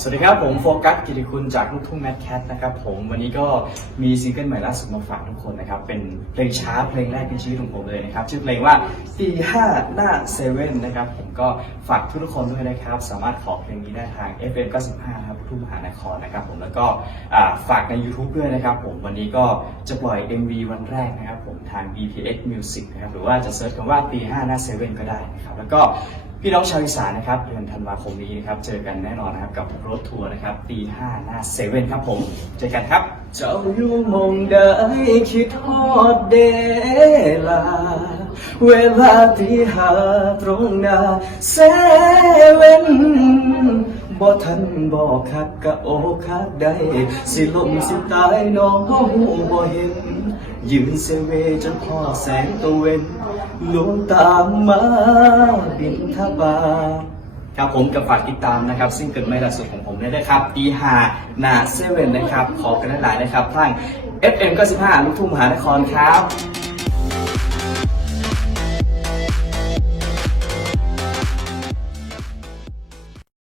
สวัสดีครับ ผมโฟกัสกิติคุณจากลูกทุ่งแมทแคทนะครับผมวันนี้ก็มีซิงเกิลใหม่ล่าสุดมาฝากทุกคนนะครับ เป็นเพลงช้าเพลงแรกในชีวิตของผมเลยนะครับ ชื่อเพลงว่าตีห้าหน้าเซเว่นนะครับ ผมก็ฝากทุกคนด้วยนะครับ สามารถขอเพลงนี้ได้ทาง FM 95ครับทุ่งมหานครนะครับ ผมแล้วก็ฝากใน YouTube ด้วยนะครับ ผมวันนี้ก็จะปล่อย MV วันแรกนะครับ ผมทาง BPX Music นะครับหรือว่าจะเซิร์ชคำว่าตีห้าหน้าเซเว่นก็ได้นะครับแล้วก็ พี่น้องชาวอีสานนะครับเดือนธันวาคมนี้นะครับเจอกันแน่นอนนะครับกับรถทัวร์นะครับตีห้าหน้าเซเว่นครับผม เจอกันครับ เจ้าอยู่มองได้คิดทอดเดลา เวลาตีห้าตรงหน้าเซเว่น บ่ทันบอกคักกะโอคักได้สิลมสิตายน้องหูบ่เห็น ยืนเซเวจนพ่อแสงตะเวนลวงตามมาบินทบาทครับผมกับฝากติดตามนะครับซึ่งเกิดไม่ล่าสุดของผมได้เลยครับตีหาหนาเซเว่นนะครับ ขอกันหลายๆนะครับทาง FM 95ลูกทุ่งมหานครครับ